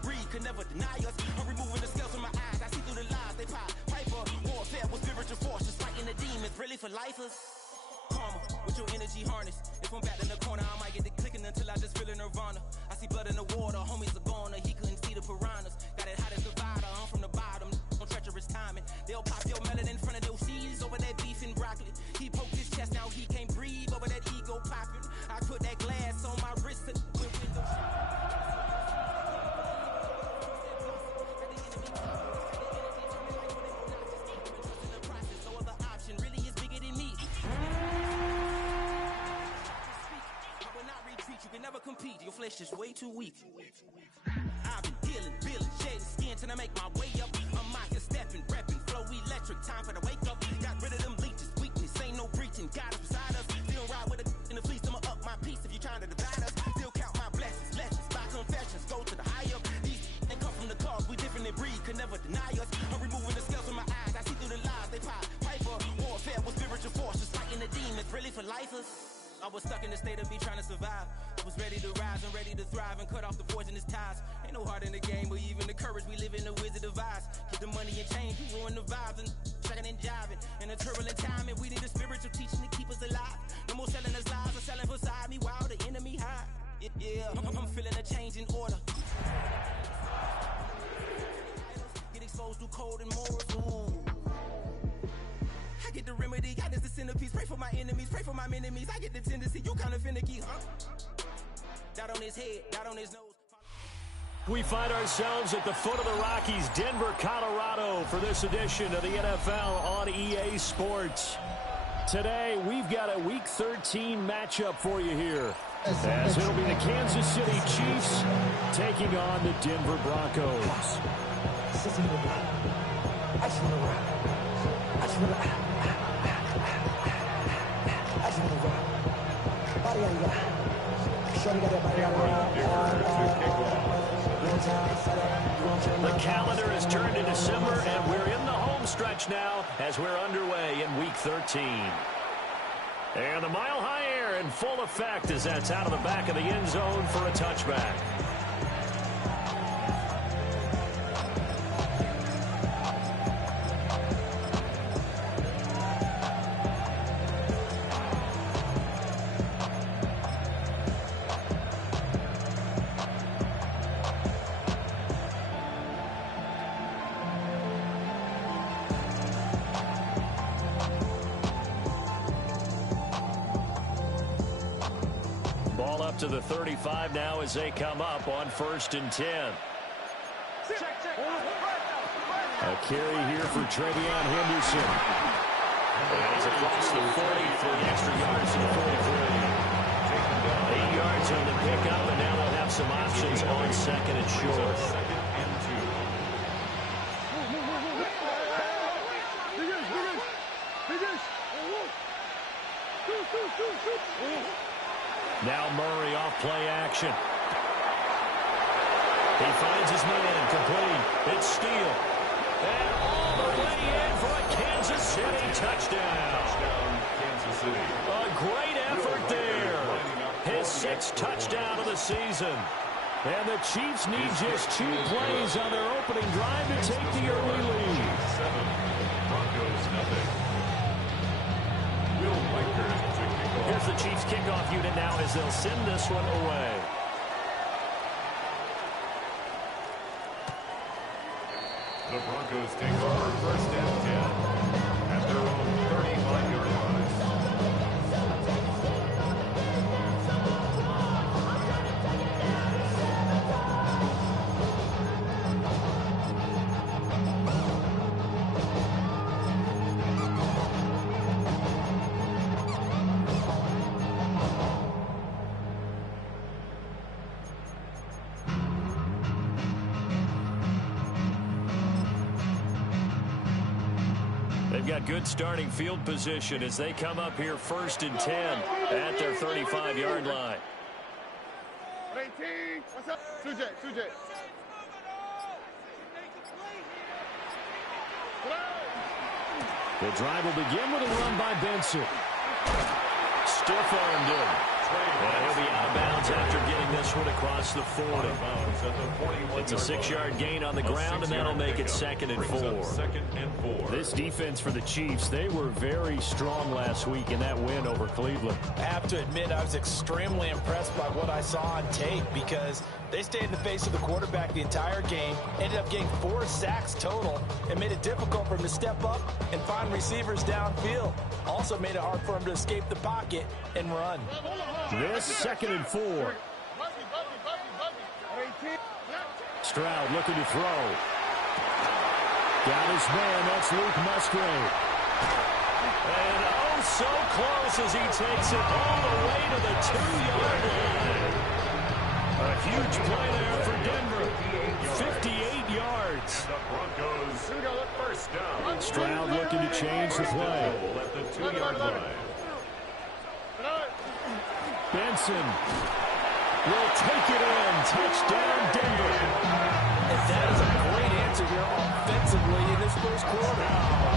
and breathe, could never deny us. I'm removing the scales from my eyes, I see through the lies they pop. Piper, warfare with spiritual force, just fighting the demons, really for lifers. Karma, with your energy harness. If I'm back in the corner, I might get the clicking until I just feel a nirvana. I see blood in the water, homies are gone, he couldn't see the piranhas. Got it hottest divider, I'm from the bottom, on treacherous timing. They'll pop your melon in front of those seeds over that beef and broccoli. He poked his chest, now he can't breathe over that ego popping. I put that glass on my wrist to with window no other option really is bigger than me. I will not retreat, you can never compete. Your flesh is way too weak. I've been healing, feeling, shedding skin till I make my way up. I'm out here stepping, repping, flow electric. Time for the wake up. Got rid of them leeches, weakness, ain't no breaching. God is beside us. Still ride with a in the fleece, I'ma up my piece if you trying to divide us. Still count my blessings, lessons, by confessions, go to the higher. These ain't come from the cause, we different than breed, could never deny us. I'm removing the scales from my eyes, I see through the lies they pop. Piper, warfare with spiritual force, just fighting the demons, really for lifers. I was stuck in the state of me trying to survive. I was ready to rise and ready to thrive and cut off the poisonous ties. Ain't no heart in the game, but even the courage we live in the wizard of Oz. Get the money and change, we ruin the vibes and tracking and jiving. In a turbulent time, and we need a spiritual teaching to keep us alive. No more selling us lies or selling beside me while the enemy hide. Yeah, I'm feeling a change in order. Get exposed through cold and morals. Ooh. I get the remedy, God is the centerpiece. Pray for my enemies, pray for my enemies. I get the tendency, you kind of finicky, huh? Dot on his head, dot on his nose. We find ourselves at the foot of the Rockies, Denver, Colorado, for this edition of the NFL on EA Sports. Today, we've got a Week 13 matchup for you here, as it'll be the Kansas City Chiefs taking on the Denver Broncos. The calendar is turned to December, and we're in the home stretch now as we're underway in Week 13. And the mile-high air in full effect as that's out of the back of the end zone for a touchback. Ball up to the 35 now as they come up on 1st and 10. A carry here for Travion Henderson. And he's across the 40 for the extra yards to the 43. 8 yards on the pickup, and now they'll have some options on 2nd and short. Now Murray off play action. He finds his man complete. It's Steele. And all the way in for a Kansas City touchdown. Kansas City. A great effort there. His 6th touchdown of the season. And the Chiefs need just 2 plays on their opening drive to take the early lead. 7. Broncos nothing. Will Whitaker. Here's the Chiefs kickoff unit now as they'll send this one away. The Broncos take over 1st and 10 at their own 35-yard line. They've got good starting field position as they come up here 1st and 10 at their 35-yard line. What's up? Sujay. The drive will begin with a run by Benson. Stiff-armed him. And he'll be out of bounds after getting this one across the 40. It's a 6-yard gain on the ground, and that'll make it 2nd and 4. This defense for the Chiefs, they were very strong last week in that win over Cleveland. I have to admit, I was extremely impressed by what I saw on tape because they stayed in the face of the quarterback the entire game, ended up getting 4 sacks total, and made it difficult for him to step up and find receivers downfield. Also made it hard for him to escape the pocket and run. This 2nd and 4. Stroud looking to throw. Got his man, that's Luke Musgrave. And oh, so close as he takes it all the way to the 2-yard line. A huge play there for Denver. 58 yards. The Broncos first down. Stroud looking to change the play. At the 2-yard line. Benson will take it in. Touchdown, Denver. And that is a great answer here offensively in this first quarter.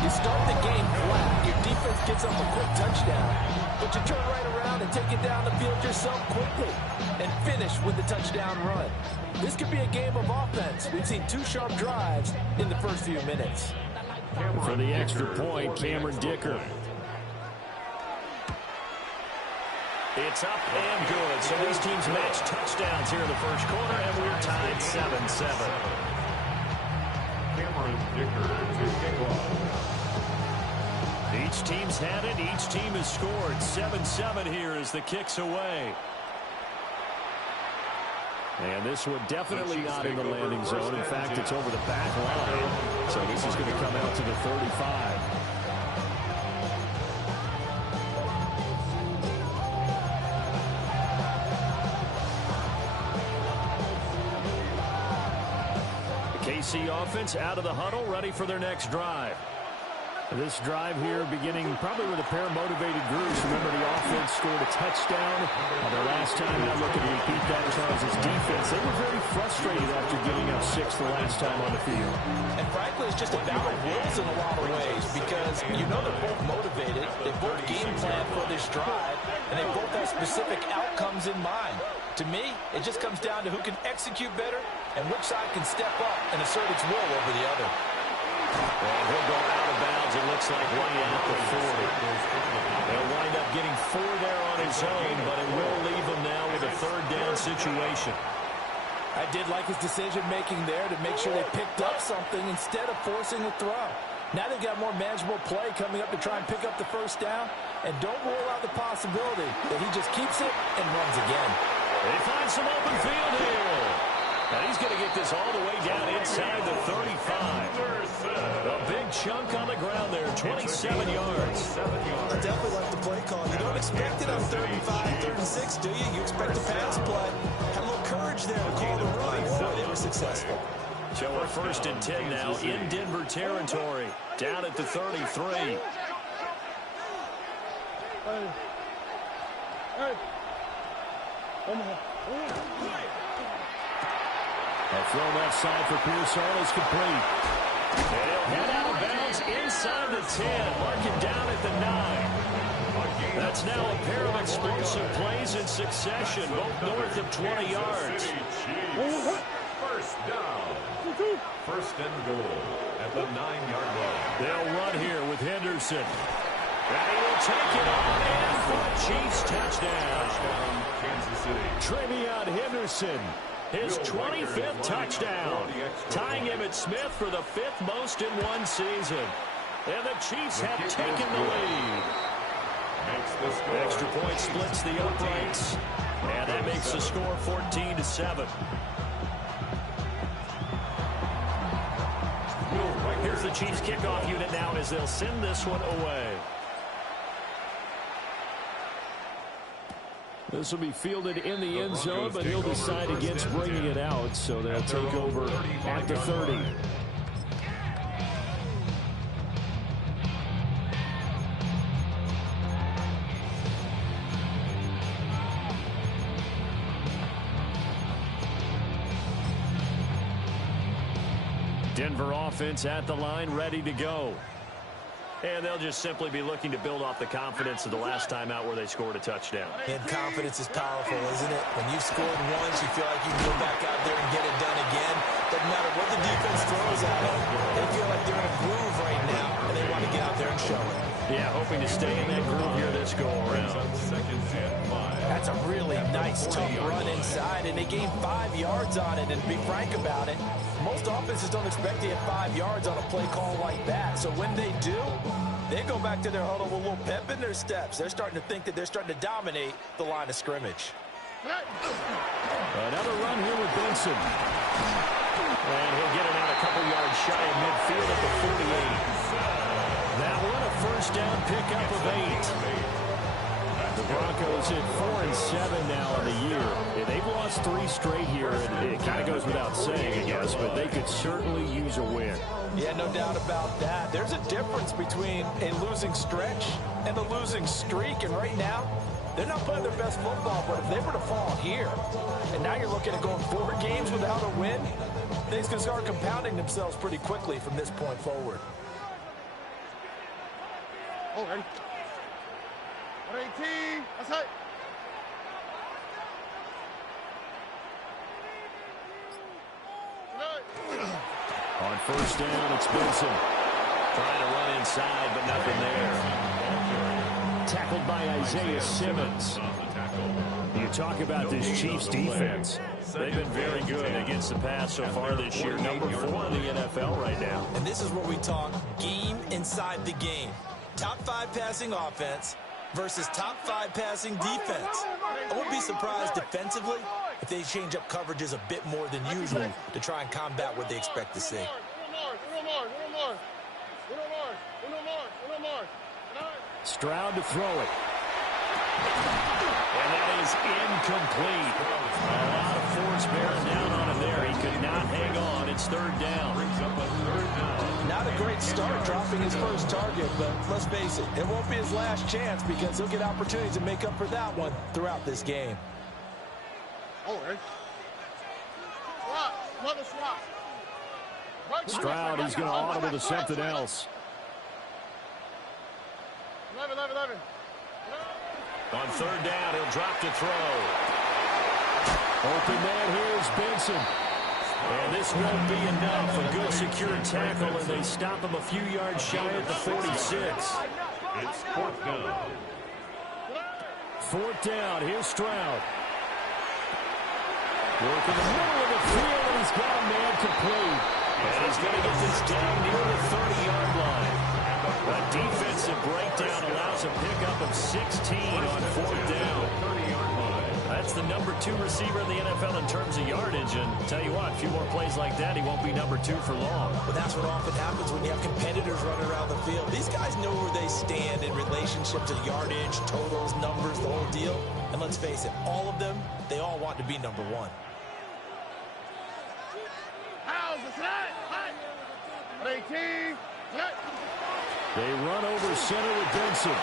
You start the game flat, your defense gets up a quick touchdown, but you turn right around and take it down the field yourself quickly and finish with the touchdown run. This could be a game of offense. We've seen 2 sharp drives in the first few minutes. For the extra point, Cameron Dicker. It's up and good. So these teams match touchdowns here in the first quarter, and we're tied 7-7. Cameron Dicker to kick off. Each team's had it. Each team has scored. 7-7 here as the kick's away. And this one definitely not in the landing zone. In fact, it's over the back line. So this is going to come out to the 35. KC offense out of the huddle, ready for their next drive. This drive here beginning probably with a pair of motivated groups. Remember, the offense scored a touchdown. Their last time out, looking to repeat that. Charles' defense, they were very frustrated after giving up 6 the last time on the field. And frankly, it's just a battle of wills in a lot of ways because you know they're both motivated. They both game plan for this drive, and they both have specific outcomes in mind. To me, it just comes down to who can execute better and which side can step up and assert its will over the other. And he'll go out of bounds, it looks like, right at the 40. They'll wind up getting 4 there on his own, but it will leave him now with a 3rd down situation. I did like his decision-making there to make sure they picked up something instead of forcing a throw. Now they've got more manageable play coming up to try and pick up the 1st down, and don't rule out the possibility that he just keeps it and runs again. They find some open field here. And he's going to get this all the way down inside the 35. A big chunk on the ground there, 27 yards. I definitely like the play call. You don't expect it on 35, 3rd and 6, do you? You expect a pass play. Had a little courage there to call the run. Boy, they were successful. So we're 1st and 10 now in Denver territory. Down at the 33. Hey. Omaha. A throw left side for Pearsall is complete. And he'll head out of bounds inside the 10. Mark it down at the 9. That's now a pair of explosive plays in succession, both north of 20 yards. First down. 1st and goal at the 9-yard line. They'll run here with Henderson. And he will take it on in for a Chiefs touchdown. Kansas City. Travion Henderson, his 25th touchdown, tying him at Smith for the 5th most in one season. And the Chiefs have taken the lead. Extra point splits the uprights. And that makes the score 14-7. Here's the Chiefs kickoff unit now as they'll send this one away. This will be fielded in the end zone, but he'll decide against bringing it out, so they'll take over at the 30. Denver offense at the line, ready to go. And they'll just simply be looking to build off the confidence of the last time out where they scored a touchdown. And confidence is powerful, isn't it? When you've scored once, you feel like you can go back out there and get it done again. Doesn't matter what the defense throws at them. They feel like they're in a groove right now, and they want to get out there and show it. Yeah, hoping to stay in that groove here this go-around. That's a really nice, tough run inside, and they gained 5 yards on it. And to be frank about it, most offenses don't expect to get 5 yards on a play call like that. So when they do, they go back to their huddle with a little pep in their steps. They're starting to think that they're starting to dominate the line of scrimmage. Another run here with Benson. And he'll get it out a couple yards shy of midfield at the 48. That one a first down pickup of 8. The Broncos at 4-7 now on the year. Yeah, they've lost 3 straight here, and it kind of goes without saying, I guess, but they could certainly use a win. Yeah, no doubt about that. There's a difference between a losing stretch and a losing streak, and right now, they're not playing their best football, but if they were to fall here, and now you're looking at going 4 games without a win, things can start compounding themselves pretty quickly from this point forward. Oh, ready. 118. That's it. On first down, it's Benson. Trying to run inside, but nothing there. Tackled by Isaiah Simmons. You talk about this Chiefs defense. They've been very good against the pass so far this year. Number 4 in the NFL right now. And this is where we talk game inside the game. Top 5 passing offense versus top 5 passing defense. I won't be surprised defensively if they change up coverages a bit more than usual to try and combat what they expect to see. Stroud to throw it. And that is incomplete. A lot of force bearing down on him there. He could not hang on. It's 3rd down. Brings up a 3rd down. Not a great start dropping his first target, but let's face it, it won't be his last chance because he'll get opportunities to make up for that one throughout this game. Oh, right. Swap. Another swap. Stroud is going to audible to something else. 11. On 3rd down, he'll drop to throw. Open man, here's Benson. And this won't be enough. A good secure tackle, and they stop him a few yards shy at the 46. It's 4th down. 4th down, here's Stroud. Work in the middle of the field, and he's got a man complete. And he's going to get this down near the 30-yard line. A defensive breakdown allows a pickup of 16 on 4th down. That's the number 2 receiver in the NFL in terms of yardage. And tell you what, a few more plays like that, he won't be number 2 for long. But that's what often happens when you have competitors running around the field. These guys know where they stand in relationship to yardage, totals, numbers, the whole deal. And let's face it, all of them, they all want to be number 1. How's the snap? 18. They run over center with Benson.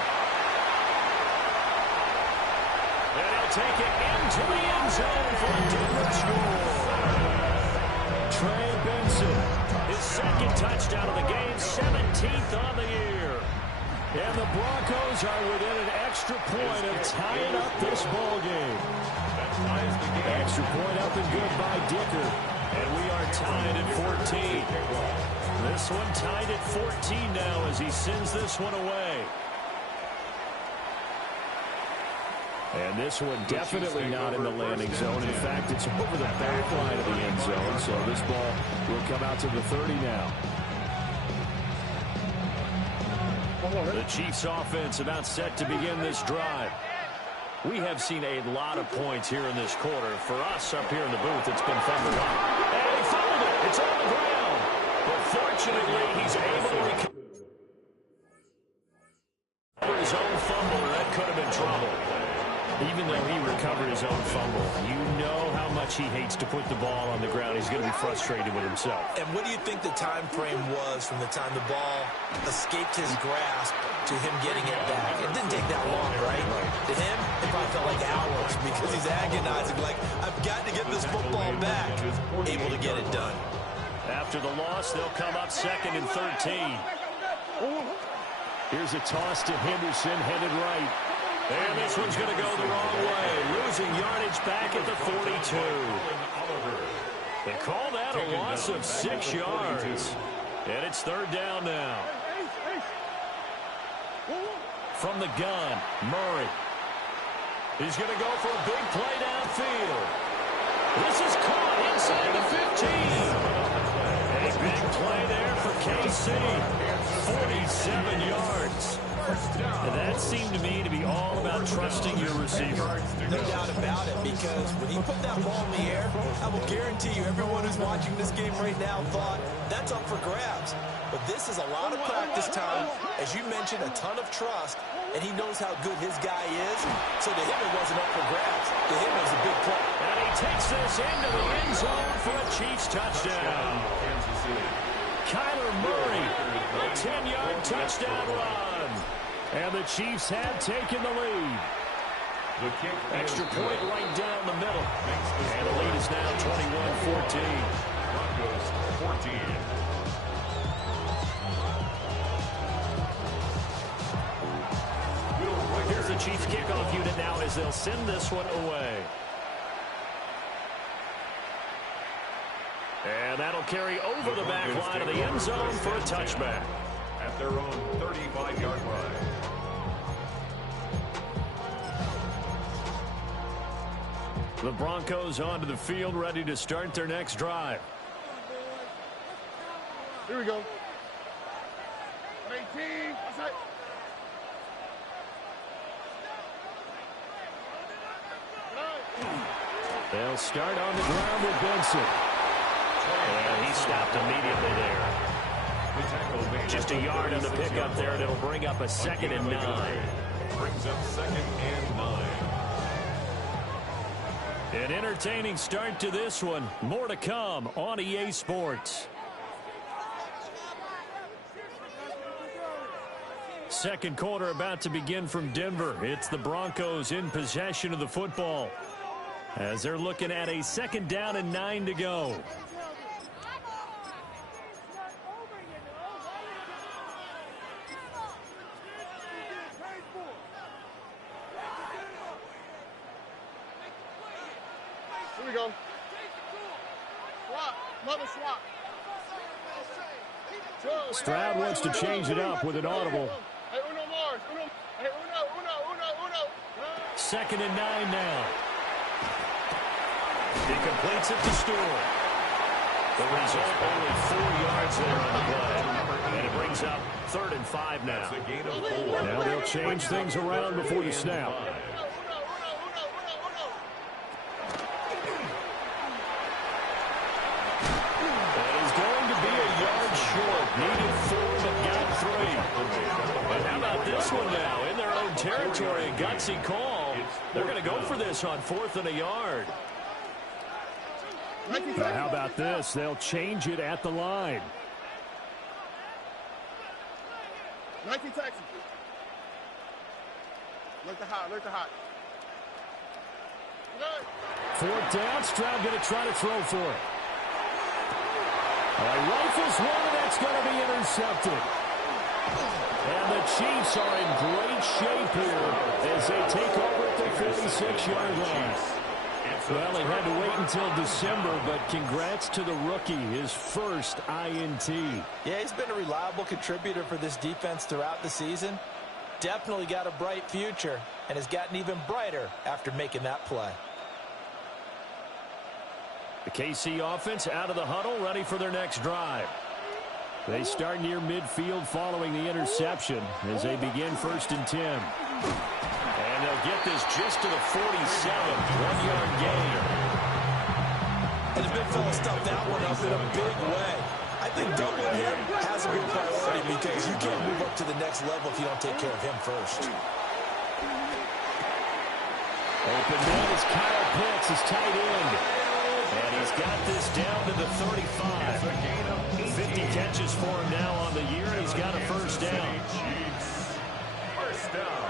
And he'll take it into the end zone for a Denver score. Trey Benson. His 2nd touchdown of the game, 17th on the year. And the Broncos are within an extra point of tying up this ball game. Extra point up and good by Dicker. And we are tied at 14. This one tied at 14 now as he sends this one away. And this one definitely not in the landing zone. In fact, it's over the back line of the end zone. So this ball will come out to the 30 now. The Chiefs offense about set to begin this drive. We have seen a lot of points here in this quarter. For us up here in the booth, it's been fun to watch. And he fumbled it. It's on the ground. But fortunately, he's able to recover his own fumble. That could have been trouble. Even though he recovered his own fumble, you know how much he hates to put the ball on the ground. He's going to be frustrated with himself. And what do you think the time frame was from the time the ball escaped his grasp to him getting it back? It didn't take that long, right? To him, it probably felt like hours because he's agonizing, like, I've got to get this football back. Able to get it done. After the loss, they'll come up 2nd and 13. Here's a toss to Henderson, headed right. And this one's going to go the wrong way. Losing yardage back at the 42. They call that a loss of 6 yards. And it's third down now. From the gun, Murray. He's going to go for a big play downfield. This is caught inside the 15. A big play there for KC. 47 yards. And that seemed to me to be all about trusting your receiver. No doubt about it, because when he put that ball in the air, I will guarantee you everyone who's watching this game right now thought that's up for grabs. But this is a lot of practice time. As you mentioned, a ton of trust, and he knows how good his guy is. So to him, it wasn't up for grabs. To him, it was a big play. And he takes this into the end zone for a Chiefs touchdown. Kyler Murray, A 10-yard touchdown run. and the Chiefs have taken the lead. The kick Extra point right down the middle. And the lead is now 21-14. Broncos 14. Here's the Chiefs kickoff unit now as they'll send this one away. And that'll carry over the back line of the end zone for a touchback. At their own 35-yard line. The Broncos onto the field, ready to start their next drive. Here we go. 18. That's it. They'll start on the ground with Benson. And he stopped immediately there. Just a yard on the pickup there, and it'll bring up a 2nd and 9. Brings up 2nd and 9. An entertaining start to this one. More to come on EA Sports. Second quarter about to begin from Denver. It's the Broncos in possession of the football as they're looking at a 2nd down and 9 to go. Here we go. Swap. Another swap. Stroud wants to change it up with an audible. Hey, uno Mars. Uno. Hey, uno. 2nd and 9 now. He completes it to Stewart. The result, only 4 yards there on the play. And it brings up 3rd and 5 now. That's a gain of 4. Now they'll change things around before the snap. Needed 4, but got 3. And how about this one now? In their own territory, a gutsy call. They're going to go for this on 4th and a yard. Now how about this? They'll change it at the line. Nike Texas. Look the hot. 4th down. Stroud going to try to throw for it. Rifles one, and that's going to be intercepted. And the Chiefs are in great shape here as they take over at the 46-yard line. Well, they had to wait until December, but congrats to the rookie, his first INT. Yeah, he's been a reliable contributor for this defense throughout the season. Definitely got a bright future and has gotten even brighter after making that play. The KC offense out of the huddle, ready for their next drive. They start near midfield following the interception as they begin 1st and 10. And they'll get this just to the 47, 1-yard gain. And the big fella stuffed that one up in a big way. I think doubling him has a big priority because you can't move up to the next level if you don't take care of him first. Open man is Kyle Pitts, his tight end. And he's got this down to the 35. 50 catches for him now on the year. He's got a 1st down. First down.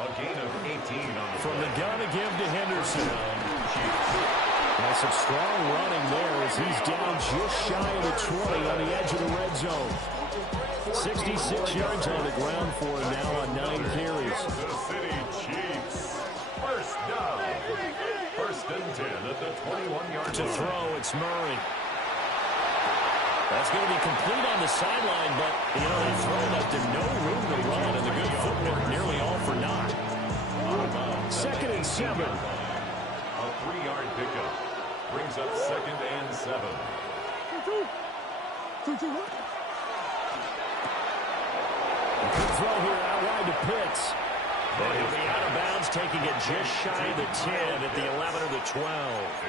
A gain of 18 on the From the gun to give to Henderson. Now some strong running there as he's down just shy of the 20 on the edge of the red zone. 66 yards on the ground for him now on 9 carries. Kansas City Chiefs. First down. First and 10 at the 21-yard line. To throw, it's Murray. That's going to be complete on the sideline, but, that throw left him no room to run, and the good footwork nearly all for naught. 2nd and 7. A 3-yard pickup. Brings up 2nd and 7. Good throw here out wide to Pitts. But he'll be out of bounds, taking it just shy of the 10 at the 11 or the 12.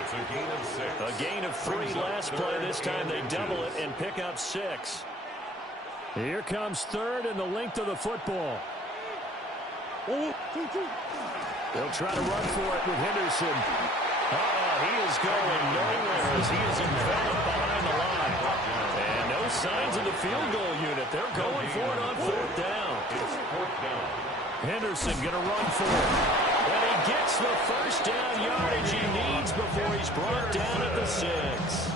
It's a gain of 6. A gain of 3 last play. This time they double it and pick up 6. Here comes 3rd and the length of the football. They'll try to run for it with Henderson. He is going nowhere as he is enveloped behind the line. And no signs of the field goal unit. They're going for it on 4th down. It's 4th down. Henderson going to run for it. And he gets the first down yardage he needs before he's brought down at the 6.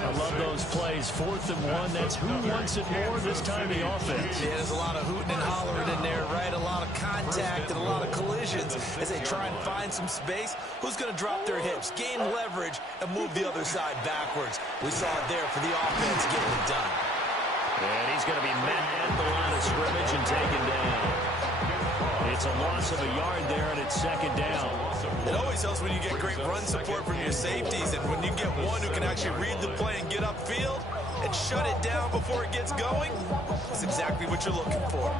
I love those plays. 4th and 1. That's who wants it more this time, the offense. Yeah, there's a lot of hooting and hollering in there, right? A lot of contact and a lot of collisions as they try and find some space. Who's going to drop their hips, gain leverage, and move the other side backwards? We saw it there for the offense getting it done. And he's going to be met at the line of scrimmage and taken down. It's a loss of a yard there, and it's 2nd down. It always helps when you get great run support from your safeties, and when you get one who can actually read the play and get upfield and shut it down before it gets going, that's exactly what you're looking for.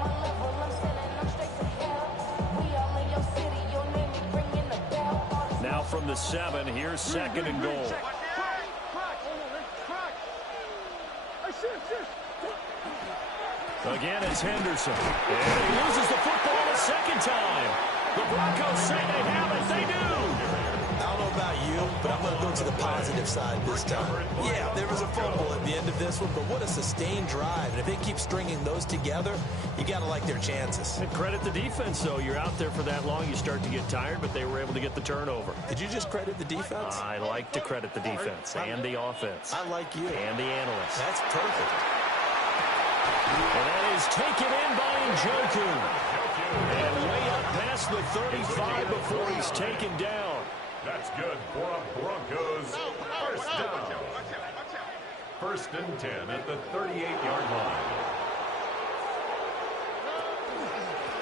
Now from the 7, here's 2nd and goal. Again, it's Henderson. And he loses the football a 2nd time. The Broncos say they have it. They do. I don't know about you, but I'm going to go to the positive side this time. Yeah, there was a fumble at the end of this one, but what a sustained drive. And if they keep stringing those together, you got to like their chances. And credit the defense, though. You're out there for that long, you start to get tired, but they were able to get the turnover. Did you just credit the defense? I like to credit the defense and the offense. I like you. And the analysts. That's perfect. And that is taken in by Njoku. And way up past the 35 before he's taken down. That's good for a Broncos first down. 1st and 10 at the 38-yard line.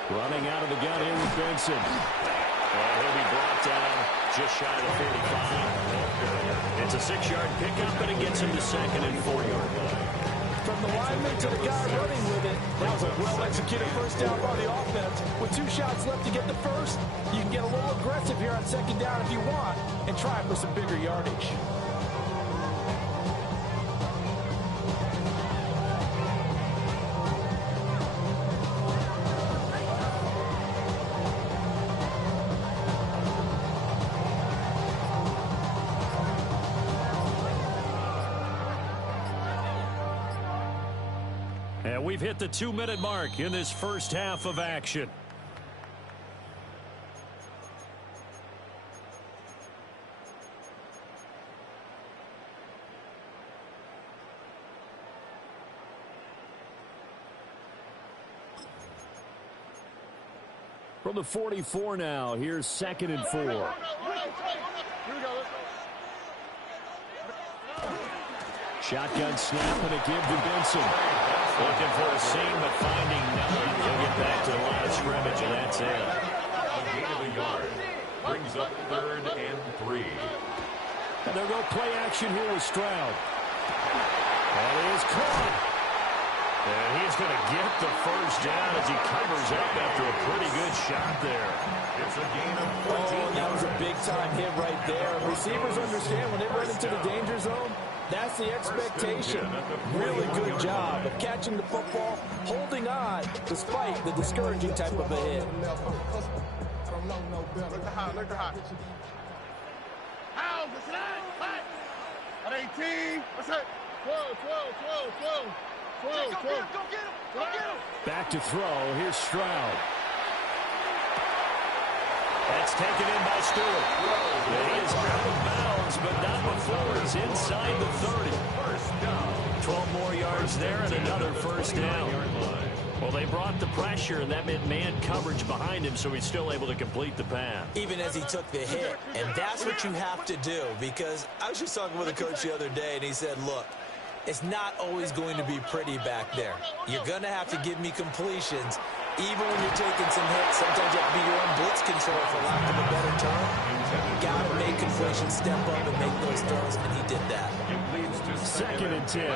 Running out of the gun here with Benson. And he'll be brought down just shy of the 45. It's a 6-yard pickup, and it gets him to 2nd and 4-yard line. From the lineman to the guy running with it, that was a well-executed first down by the offense. With 2 shots left to get the first, you can get a little aggressive here on 2nd down if you want and try for some bigger yardage. And we've hit the 2-minute mark in this first half of action. From the 44 now, here's 2nd and 4. Here we go. Shotgun snap and a give to Benson. Looking for a seam, but finding none. He'll get back to the line of scrimmage, and that's it. A gain of a yard. Brings up 3rd and 3. And they'll go play action here with Stroud. And it is caught. And he's going to get the first down as he covers up after a pretty good shot there. It's a gain of 14 that was a big-time hit right there. Receivers understand when they run into the danger zone, that's the expectation. Really good job of catching the football, holding on despite the discouraging type of a hit. Look at hot. How? What's that? What? At 18. What's that? 12. Go get him. Back to throw. Here's Stroud. That's taken in by Stewart. And he is out of bounds, but not before he's inside the 30. First down. 12 more yards there and another first down. Well, they brought the pressure, and that meant man coverage behind him, so he's still able to complete the pass. Even as he took the hit, and that's what you have to do, because I was just talking with a coach the other day, and he said, look, it's not always going to be pretty back there. You're going to have to give me completions, even when you're taking some hits. Sometimes you have to be your own blitz control, for lack of a better term. Got to make completions, step up, and make those throws, and he did that. 2nd and 10.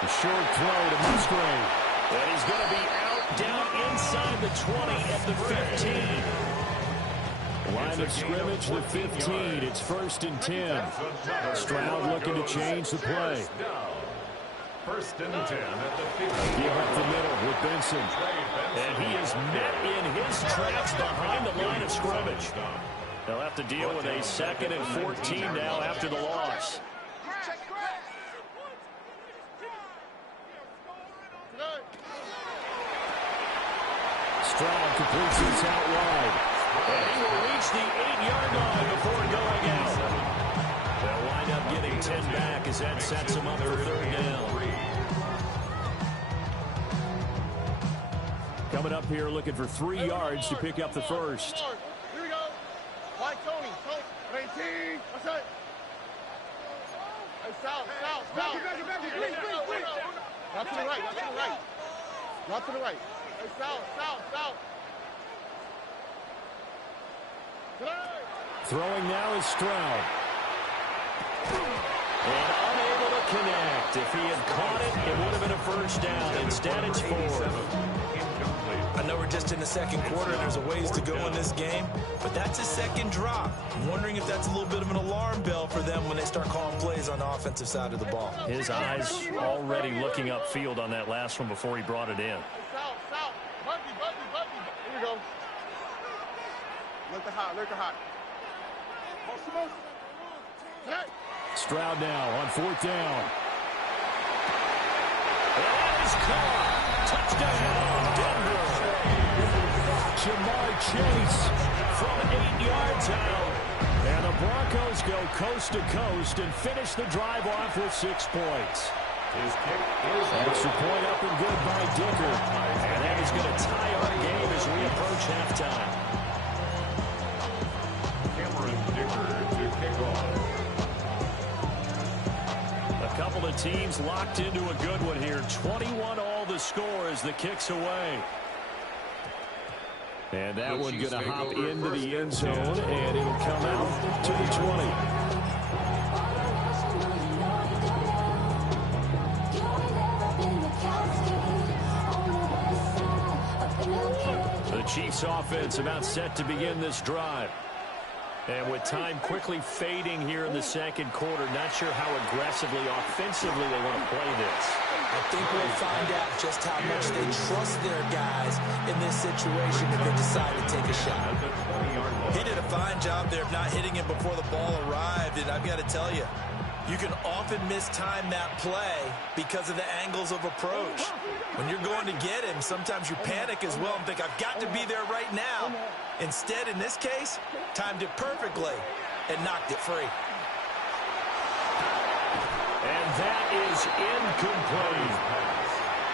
A short throw to Musgrave. And he's going to be out down inside the 20 at the 15. Line of scrimmage, the 15. It's 1st and 10. Stroud looking to change the play. 1st and 10 at the 15. Give up the middle with Benson. And he is met in his tracks behind the line of scrimmage. They'll have to deal with a 2nd and 14 now after the loss. Stroud completes this out wide. And he will reach the 8-yard line before going out. They'll wind up getting 10 back as that sets him up for 3rd down. Coming up here looking for 3 yards to pick up the first. Here we go. Like Tony. 18. What's that? Hey, South. Drop to the right. Drop to the right. Hey, South. Throwing now is Stroud. And unable to connect. If he had caught it, it would have been a first down. Instead, it's 4th. I know we're just in the 2nd quarter and there's a ways to go in this game, but that's a 2nd drop. I'm wondering if that's a little bit of an alarm bell for them when they start calling plays on the offensive side of the ball. His eyes already looking upfield on that last one before he brought it in. South. Bucky. Here we go. Look the hot. Stroud now on 4th down. That is caught. Touchdown, Denver. Jamar Chase from 8 yards out. And the Broncos go coast to coast and finish the drive off with 6 points. His kick is Extra point up and good by Dicker. And that is going to tie our game as we approach halftime. Dicker to kick off. A couple of teams locked into a good one here. 21 all the score as the kick's away. And that one going to hop into the end zone, and it'll come out to the 20. The Chiefs offense about set to begin this drive. And with time quickly fading here in the 2nd quarter, not sure how aggressively, offensively they want to play this. I think we'll find out just how much they trust their guys in this situation if they decide to take a shot. He did a fine job there of not hitting him before the ball arrived, and I've got to tell you, you can often mistime that play because of the angles of approach. When you're going to get him, sometimes you panic as well and think, I've got to be there right now. Instead, in this case, timed it perfectly and knocked it free. And that is incomplete.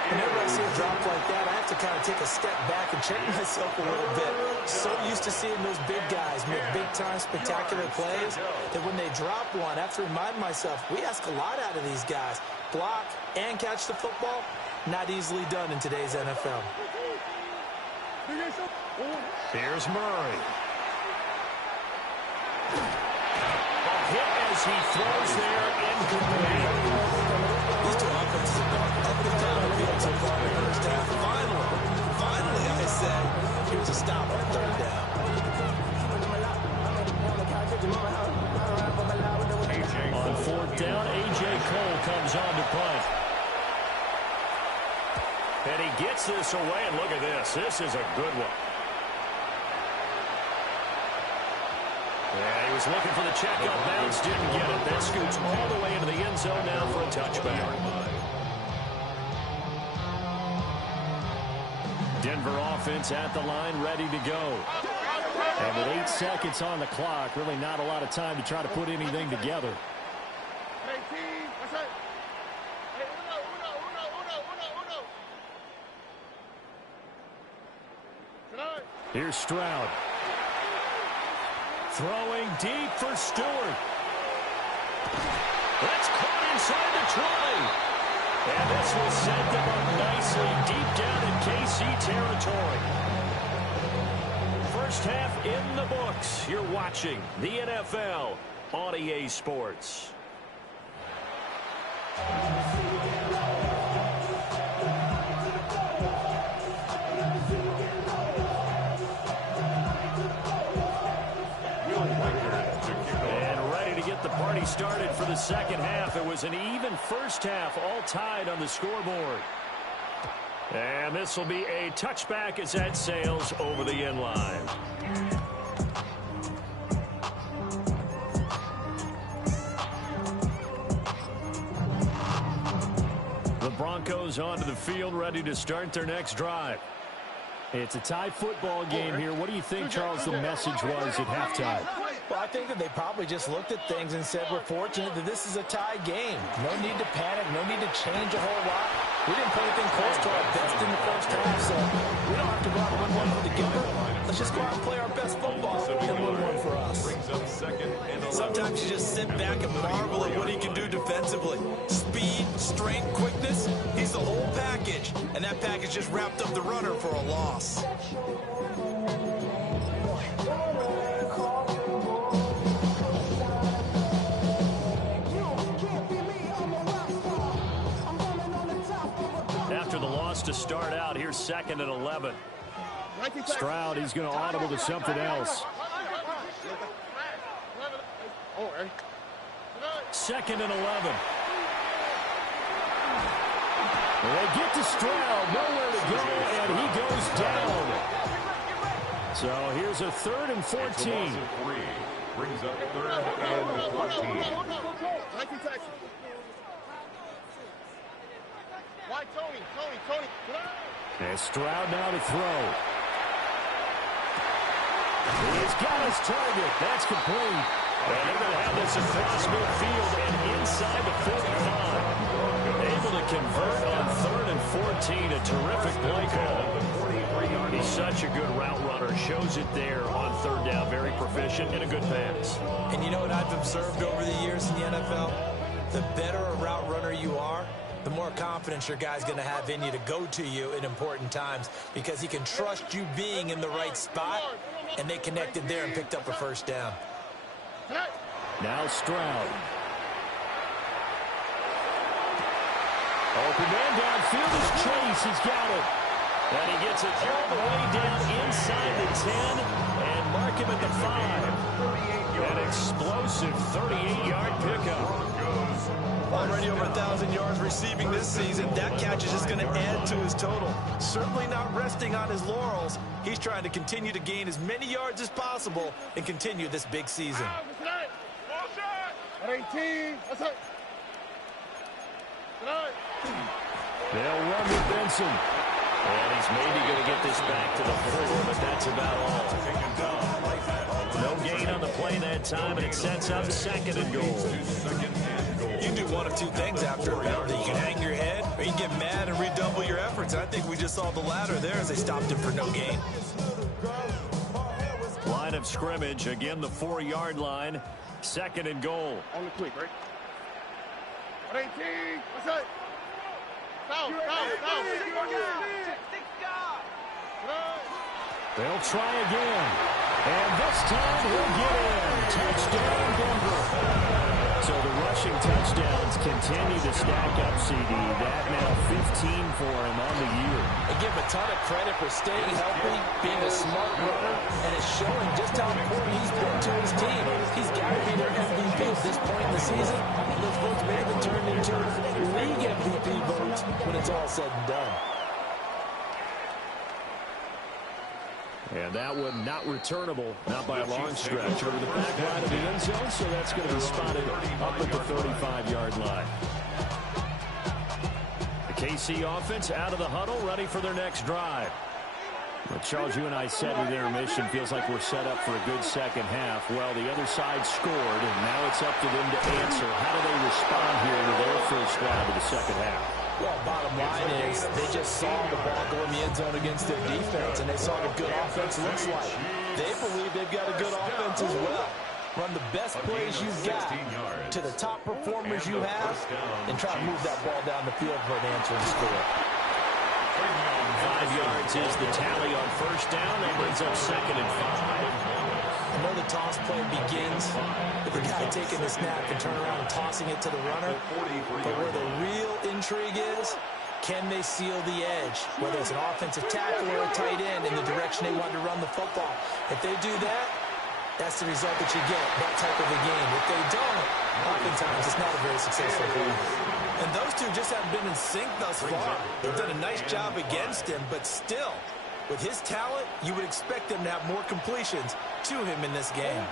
Whenever I see a drop like that, I have to kind of take a step back and check myself a little bit. So used to seeing those big guys make big-time spectacular plays that when they drop one, I have to remind myself, we ask a lot out of these guys. Block and catch the football, not easily done in today's NFL. Here's Murray. A hit as he throws there, incomplete. These two offenses have gone up and down the field so far in the first half. Finally, I say, here's a stop on 3rd down. On 4th down, A.J. Cole comes on to punt. And he gets this away, and look at this. This is a good one. Yeah, he was looking for the checkup bounce, didn't get it. That scoots all the way into the end zone now for a touchback. Denver offense at the line, ready to go. And And with 8 seconds on the clock, really not a lot of time to try to put anything together. Here's Stroud. Throwing deep for Stewart. That's caught inside the 20. And this will send them up nicely deep down in KC territory. First half in the books. You're watching the NFL on EA Sports. The party started for the second half. It was an even first half, all tied on the scoreboard. And this will be a touchback as that sails over the end line. The Broncos onto the field, ready to start their next drive. It's a tie football game here. What do you think, Charles, the message was at halftime? Well, I think that they probably just looked at things and said, we're fortunate that this is a tie game. No need to panic. No need to change a whole lot. We didn't play anything close to our best in the first half, so we don't have to go out and win one for the giver. Let's just go out and play our best football and win one for us. Sometimes you just sit back and marvel at what he can do defensively. Speed, strength, quickness, he's the whole package. And that package just wrapped up the runner for a loss. After the loss to start out, here's 2nd and 11. Stroud, he's going to audible to something else. 2nd and 11. They get to Stroud, nowhere to go, and he goes down. So here's a 3rd and 14. Brings up 3rd and 14. Why Tony? And Stroud now to throw. He's got his target. That's complete. And they're going to have this across midfield and inside the 45. Able to convert on 3rd and 14. A terrific play call. He's such a good route runner. Shows it there on 3rd down. Very proficient and a good pass. And you know what I've observed over the years in the NFL? The better a route runner you are, the more confidence your guy's going to have in you to go to you in important times because he can trust you being in the right spot, and they connected there and picked up a first down. Now Stroud. Open man downfield is Chase. He's got it. And he gets it all the way down inside the 10 and mark him at the 5. An explosive 38-yard pickup. Already over 1,000 yards receiving this season. That catch is just going to add to his total. Certainly not resting on his laurels. He's trying to continue to gain as many yards as possible and continue this big season. They'll run with Benson. And he's maybe going to get this back to the 4, but that's about all. No gain on the play that time, and it sets up 2nd and goal. You can do one of two things after a penalty. You can hang your head, or you can get mad and redouble your efforts. And I think we just saw the latter there as they stopped him for no gain. Line of scrimmage, again the 4-yard line. 2nd and goal. On the quick, right? 18. What's that? Foul. They'll try again. And this time he'll get in. Touchdown, Denver. So the rushing touchdowns continue to stack up, CD. That now 15 for him on the year. I give him a ton of credit for staying healthy, being a smart runner, and it's showing just how important he's been to his team. He's got to be their MVP at this point in the season. And those votes may have turned into league MVP votes when it's all said and done. And that one not returnable, not by a long stretch, over the back line of the end zone, so that's going to be spotted up at the 35-yard line. The KC offense out of the huddle, ready for their next drive. Well, Charles, you and I said with intermission, feels like we're set up for a good second half. Well, the other side scored, and now it's up to them to answer. How do they respond here to their first drive of the second half? Well, bottom line is they just saw the ball go in the end zone against their defense, and they saw what good offense looks like. They believe they've got a good offense as well. Run the best plays you've got to the top performers you have, and try to move that ball down the field for an answering score. 5 yards is the tally on first down. That brings up 2nd and 5. I know the toss play begins with the guy taking the snap and turn around and tossing it to the runner. But where the real intrigue is, can they seal the edge? Whether it's an offensive tackle or a tight end in the direction they want to run the football. If they do that, that's the result that you get, that type of a game. If they don't, oftentimes it's not a very successful game. And those two just haven't been in sync thus far. They've done a nice job against him, but still, with his talent, you would expect them to have more completions to him in this game.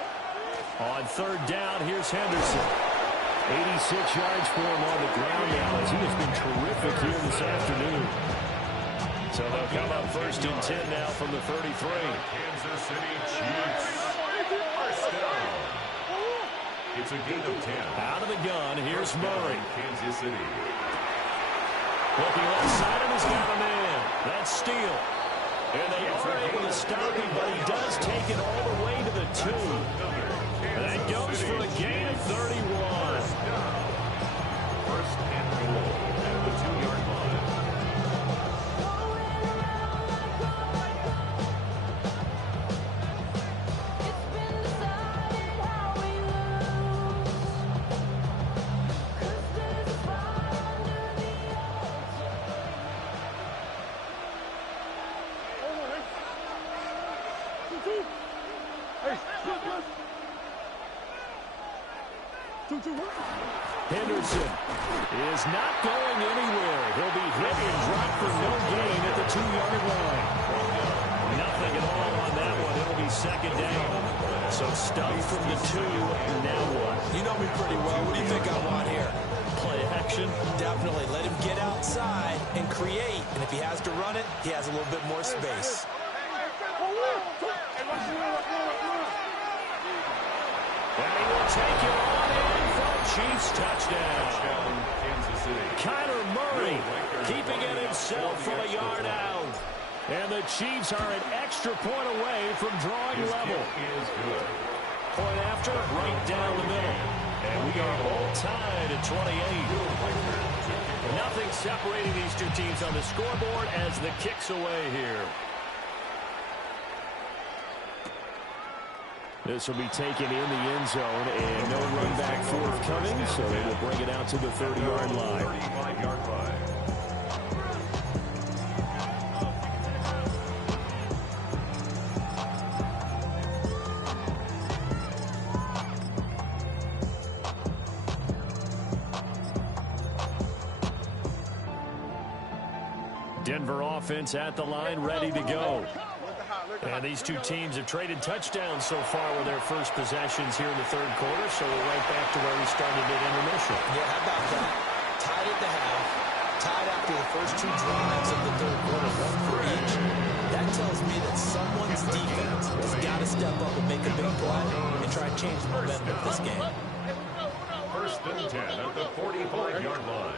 On third down, here's Henderson. 86 yards for him on the ground now, as he has been terrific here this afternoon. So they'll come up 1st and 10 now from the 33. Kansas City Chiefs. First down. It's a gain of 10. Out of the gun, here's Murray. Kansas City. Looking left side, and he's got a man. That's Steele. And they are able to stop him, but he does take it all the way to the 2. And that goes for a gain of 31. First and goal at the 2-yard line. Henderson is not going anywhere. He'll be hit and dropped for no gain at the 2-yard line. Nothing at all on that one. It'll be 2nd down. So stuffed from the 2. Now what? You know me pretty well. What do you think I want here? Play action. Definitely. Let him get outside and create. And if he has to run it, he has a little bit more space. And he will take it on in for Chiefs touchdown. Kansas City. Kyler Murray keeping it himself from a yard out. And the Chiefs are an extra point away from drawing level. Is good. Point after, right down the middle. And we are all tied at 28. Nothing separating these two teams on the scoreboard as the kick's away here. This will be taken in the end zone, and no run back forthcoming, so they will bring it out to the 30-yard line. 35-yard line. Denver offense at the line, ready to go. And these two teams have traded touchdowns so far with their first possessions here in the 3rd quarter, so we're right back to where we started at intermission. Yeah, how about that? Tied at the half, tied after the first 2 drives of the 3rd quarter, 1 for each. That tells me that someone's defense has got to step up and make a big play and try to change the momentum of this game. First and 10 at the 45-yard line.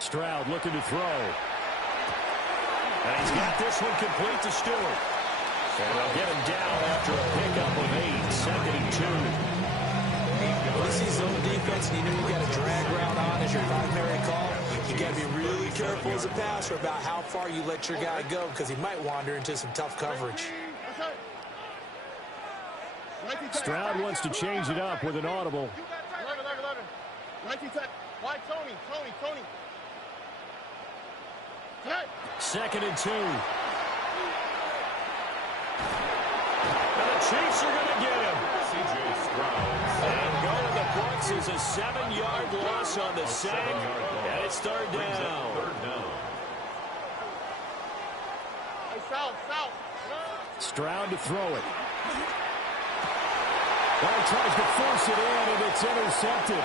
Stroud looking to throw. And he's got this one complete to Stewart. And they'll get him down after a pickup of 8, 2nd and 2. When you see zone defense and you know you've got a drag route on as your primary call, you got to be really careful as a passer about how far you let your guy go because he might wander into some tough coverage. Stroud wants to change it up with an audible. 2nd and 2. And the Chiefs are going to get him. C.J. Stroud. And going to the books is a 7-yard loss on the sack. And it's 3rd down. Stroud to throw it. Well, he tries to force it in, and it's intercepted.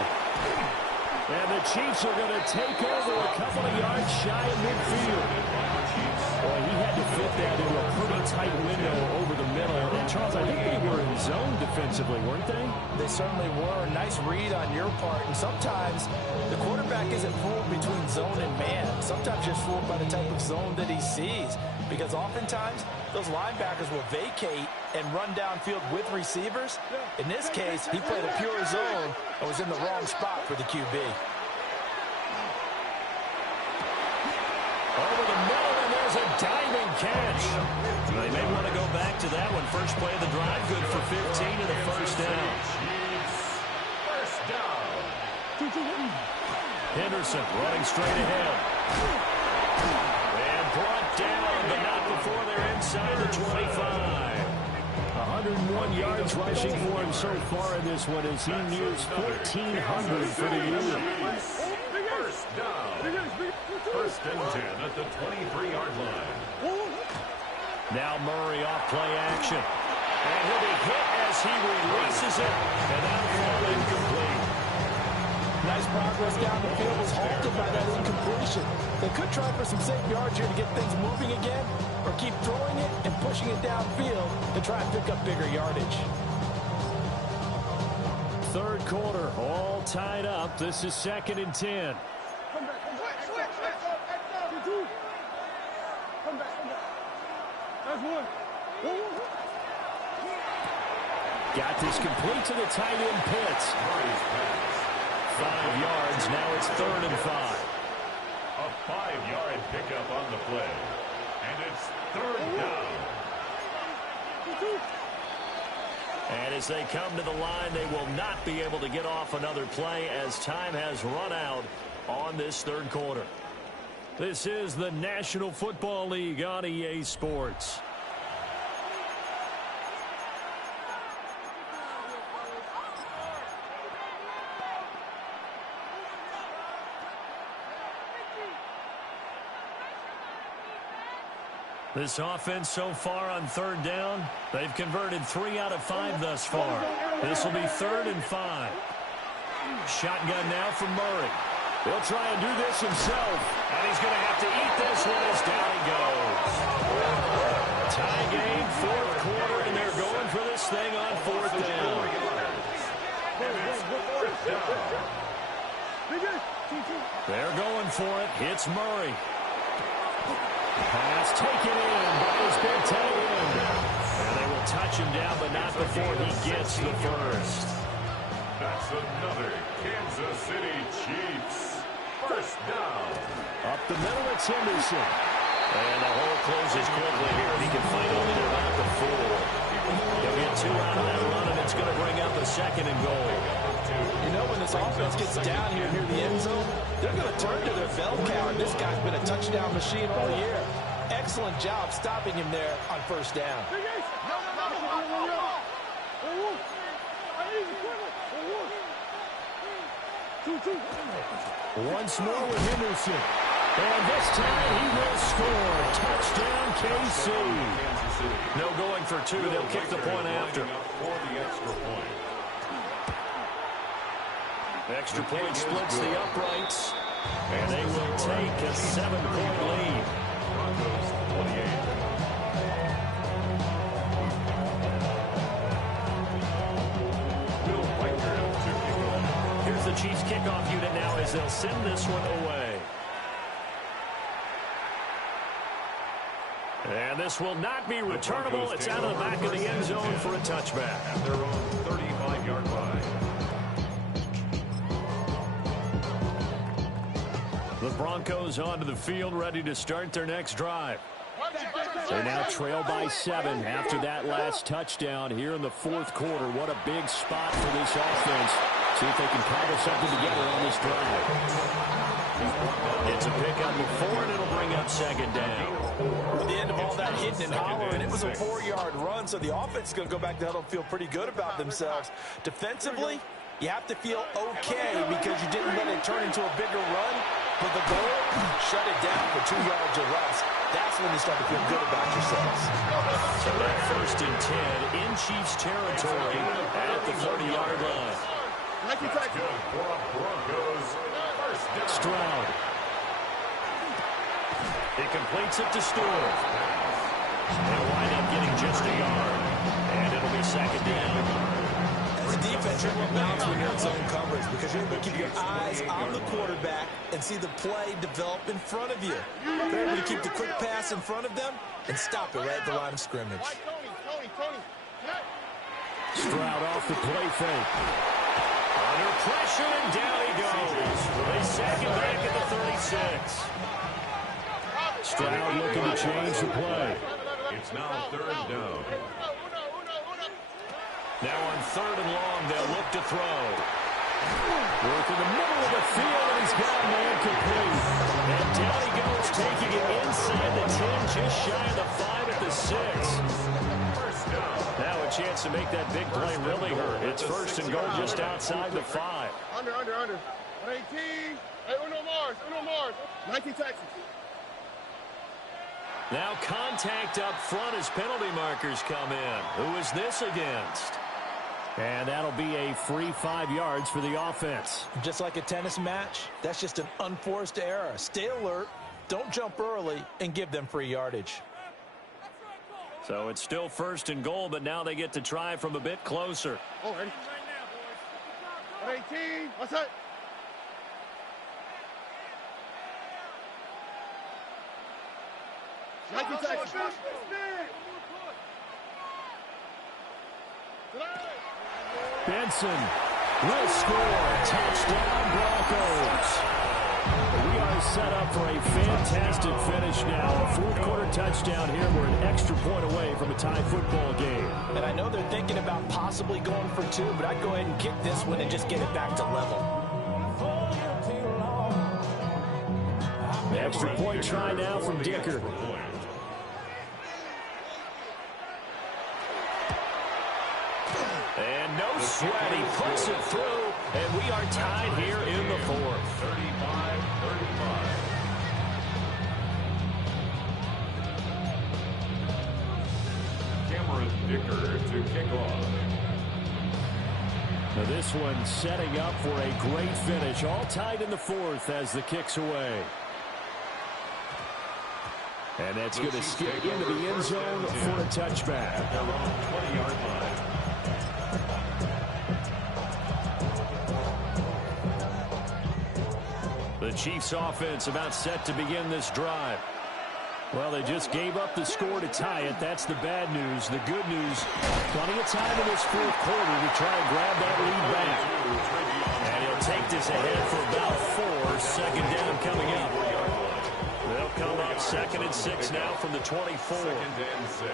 And the Chiefs are going to take over a couple of yards shy of midfield. Boy, he had to fit that into a pretty tight window over the middle. And, Charles, I think they were in zone defensively, weren't they? They certainly were. Nice read on your part. And sometimes the quarterback isn't fooled between zone and man. Sometimes you're fooled by the type of zone that he sees. Because oftentimes, those linebackers will vacate and run downfield with receivers. In this case, he played a pure zone and was in the wrong spot for the QB. Over the middle, and there's a diving catch. They may want to go back to that one. First play of the drive, good for 15 and a first down. First down. Henderson running straight ahead. And brought down, but not before they're inside the 25. 101 yards rushing for him so far in this one as he nears 1,400 for the year. First down. First and 10 at the 23-yard line. Now Murray off play action. And he'll be hit as he releases it. And that'll fall incomplete. Nice progress down the field was halted by that incompletion. They could try for some safe yards here to get things moving again, or keep throwing it and pushing it downfield to try and pick up bigger yardage. Third quarter, all tied up. This is 2nd and 10. Got this complete to the tight end Pitts. 5 yards, now it's 3rd and 5. A 5-yard pickup on the play. And it's 3rd down. And as they come to the line, they will not be able to get off another play as time has run out on this third quarter. This is the National Football League on EA Sports. This offense so far on 3rd down, they've converted 3 out of 5 thus far. This will be 3rd and 5. Shotgun now from Murray. He'll try and do this himself. And he's going to have to eat this one as down he goes. Tie game, 4th quarter, and they're going for this thing on 4th down. They're going for it. Hits Murray. Pass taken in by his big tight end. And they will touch him down, but not before he gets the first. That's another Kansas City Chiefs. First down. Up the middle, it's Henderson. And the hole closes quickly here, and he can fight only about the 4. He'll get 2 out of that run, and it's going to bring up a 2nd and goal. You know, when this offense gets down here near the end zone, they're going to turn to their bell cow, and this guy's been a touchdown machine all year. Excellent job stopping him there on 1st down. Once more with Henderson. And this time he will score. Touchdown, KC. No going for 2. They'll kick the point after. For the extra point. Extra point splits the uprights. And they will take a 7-point lead. Broncos 28. Here's the Chiefs kickoff unit now as they'll send this one away. And this will not be returnable. It's out of the back of the end zone for a touchback. At their own 35-yard line. The Broncos onto the field, ready to start their next drive. They now trail by 7 after that last touchdown here in the 4th quarter. What a big spot for this offense. See if they can cobble something together on this drive. It's a pickup of 4, and it'll bring up 2nd down. At the end of all that hitting and hollering, it was a 4-yard run, so the offense is going to go back to huddle and feel pretty good about themselves. Defensively, you have to feel okay because you didn't let it turn into a bigger run. But the goal, shut it down for 2 yards or less. That's when you start to feel good about yourselves. So that 1st and 10 in Chiefs territory at the 30-yard line. That's good for a Broncos Stroud. He completes it to Stewart. They'll wind up getting just a yard. And it'll be second down. As a defense, you're going to bounce when you're in zone coverage because you're able to keep your eyes on the quarterback and see the play develop in front of you. They're able to keep the quick pass in front of them and stop it right at the line of scrimmage. Stroud off the play fake. Under pressure, and down he goes. They sack him back at the 36. Stroud looking to change the play. It's now third down. Now on third and long, they'll look to throw. Work in the middle of the field, and he's got a man complete. And down he goes, taking it inside the 10, just shy of the 5 at the 6. Now a chance to make that big play really hurt. It's first and goal just outside the 5. Under. 118. Hey, Uno Mars. 19 Texas. Now contact up front as penalty markers come in. Who is this against? And that'll be a free 5 yards for the offense. Just like a tennis match, that's just an unforced error. Stay alert, don't jump early, and give them free yardage. So it's still first and goal, but now they get to try from a bit closer. Oh, ready? 118. What's that? Benson will score. Touchdown, Broncos. We are set up for a fantastic finish now. A fourth-quarter touchdown here. We're an extra point away from a tie football game. And I know they're thinking about possibly going for 2, but I'd go ahead and kick this one and just get it back to level. Extra point try now from Dicker. And no sweat, he puts it through, and we are tied here in the fourth. 35-35. Cameron Dicker to kick off. Now this one setting up for a great finish. All tied in the fourth as the kick's away. And that's going to skip into the end zone for a touchback. At their own 20-yard line. The Chiefs offense about set to begin this drive. Well, they just gave up the score to tie it. That's the bad news. The good news, plenty of time in this fourth quarter to try and grab that lead back. And he'll take this ahead for about 4. Second down coming up. They'll come up 2nd and 6 now from the 24. 2nd and 6.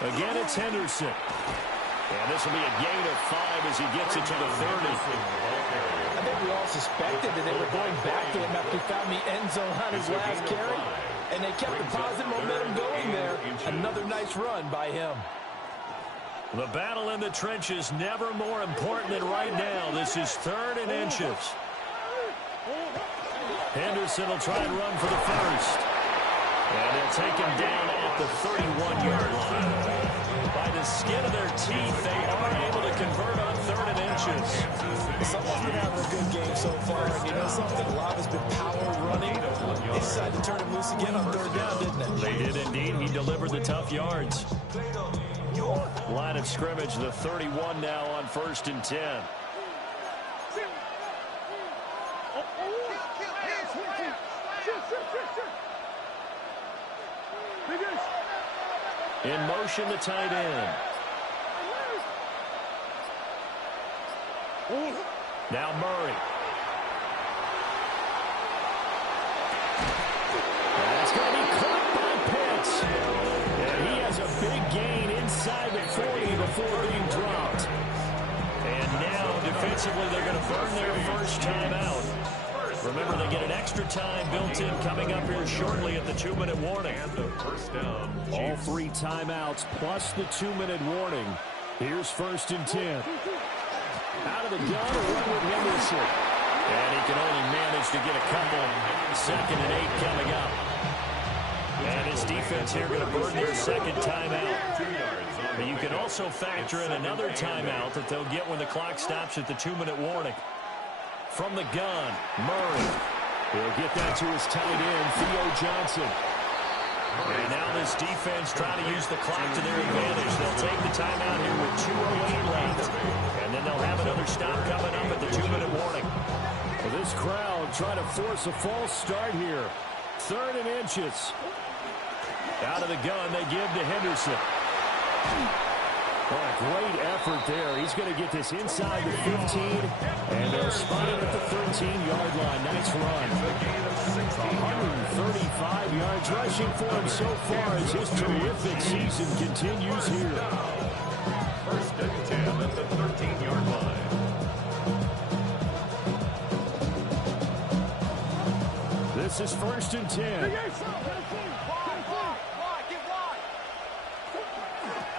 Again, it's Henderson. And this will be a gain of 5 as he gets it to the 30. I think we all suspected that they were going back to him after he found the end zone on his last carry. And they kept the positive momentum going there. Another nice run by him. The battle in the trenches never more important than right now. This is 3rd and inches. Henderson will try and run for the first. And they'll take him down at the 31-yard line. By the skin of their teeth, they are able to convert on 3rd and inches. Someone's been having a good game so far, and you know something? A lot has been power running. They decided to turn him loose again on 3rd down, didn't they? They did indeed. He delivered the tough yards. Line of scrimmage, the 31 now on 1st and 10. In motion, the tight end. Now Murray. That's going to be caught by Pitts. And he has a big gain inside the 40 before being dropped. And now, defensively, they're going to burn their first time out. Remember, they get an extra time built in coming up here shortly at the 2-minute warning. And the first down. All 3 timeouts plus the 2-minute warning. Here's 1st and 10. Out of the gun, a run with Henderson. And he can only manage to get a couple. 2nd and 8 coming up. And his defense here going to burn their second timeout. 2 yards But you can also factor in another timeout that they'll get when the clock stops at the 2-minute warning. From the gun, Murray. He'll get that to his tight end, Theo Johnson. And now this defense trying to use the clock to their advantage. They'll take the timeout here with 2:08 left. And then they'll have another stop coming up at the 2-minute warning. Well, this crowd trying to force a false start here. 3rd and inches. Out of the gun, they give to Henderson. What a great effort there. He's going to get this inside the 15, and they'll spot it at the 13-yard line. Nice run. 135 yards rushing for him so far as his terrific season continues here. 1st and 10 at the 13-yard line. This is 1st and 10.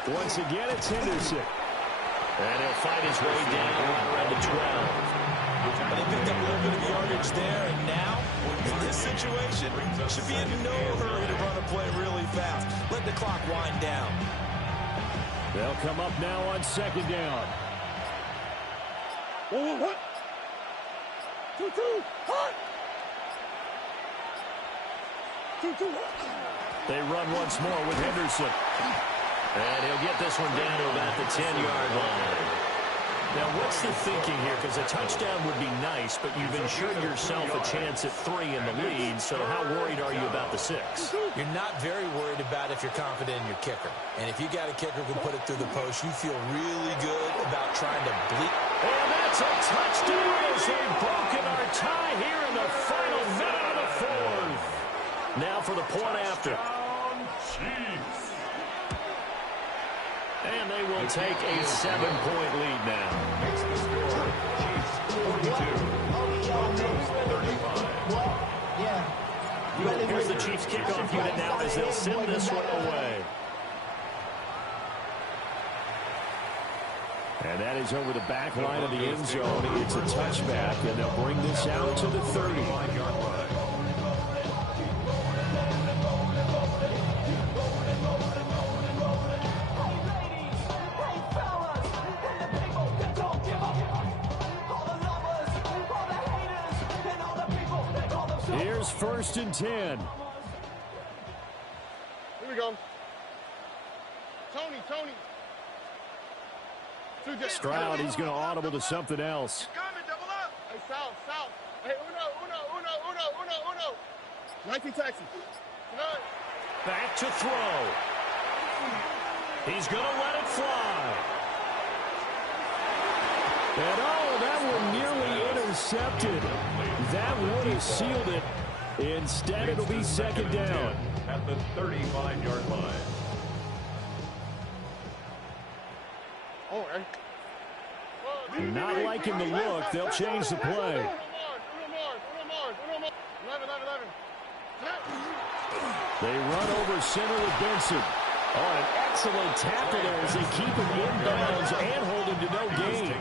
Once again, it's Henderson. And he'll fight his way down around the 12. And they picked up a little bit of yardage there, and now, in this situation, should be in no hurry to run a play really fast. Let the clock wind down. They'll come up now on 2nd down. 1-1-1. 2-2. Hot. 2-2. They run once more with Henderson. And he'll get this one down to about the 10-yard line. Now, what's the thinking here? Because a touchdown would be nice, but you've ensured yourself a chance at 3 in the lead, so how worried are you about the 6? You're not very worried about if you're confident in your kicker. And if you got a kicker who can put it through the post, you feel really good about trying to bleed. And that's a touchdown as they've broken our tie here in the final minute of the 4th. Now for the point after. And they will take a 7-point lead now. Makes the score. Chiefs 42. Broncos 35. Here's the Chiefs kickoff unit now as they'll send this one away. And that is over the back line of the end zone. It's a touchback, and they'll bring this out to the 30-yard line. Here's 1st and 10. Here we go. Tony. Stroud, he's going to audible to something else. Coming, double up. Hey, South. Hey, uno. 19 taxi. Back to throw. He's going to let it fly. And that one nearly intercepted. That would have sealed it. Instead, it'll be 2nd down. At the 35-yard line. Not liking the look. They'll change the play. They run over center with Benson. Oh, an excellent tackle there as they keep him inbounds and hold him to no gain.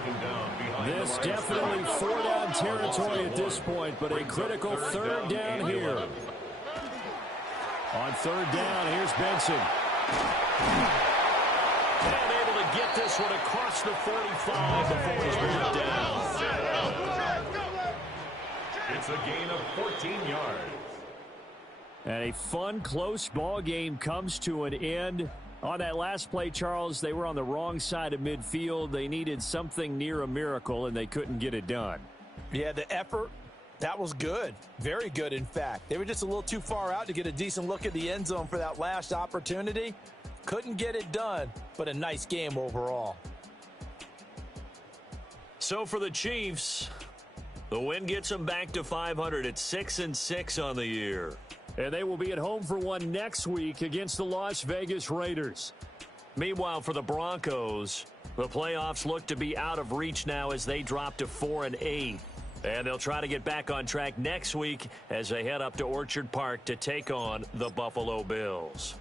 This definitely 4-down territory at this point, but a critical 3rd down here. On 3rd down, here's Benson. And able to get this one across the 45 before he's brought down. It's a gain of 14 yards. And a fun, close ball game comes to an end. On that last play, Charles, they were on the wrong side of midfield. They needed something near a miracle, and they couldn't get it done. Yeah, the effort, that was good. Very good, in fact. They were just a little too far out to get a decent look at the end zone for that last opportunity. Couldn't get it done, but a nice game overall. So for the Chiefs, the win gets them back to 500 at 6-6 on the year. And they will be at home for one next week against the Las Vegas Raiders. Meanwhile, for the Broncos, the playoffs look to be out of reach now as they drop to 4-8. And they'll try to get back on track next week as they head up to Orchard Park to take on the Buffalo Bills.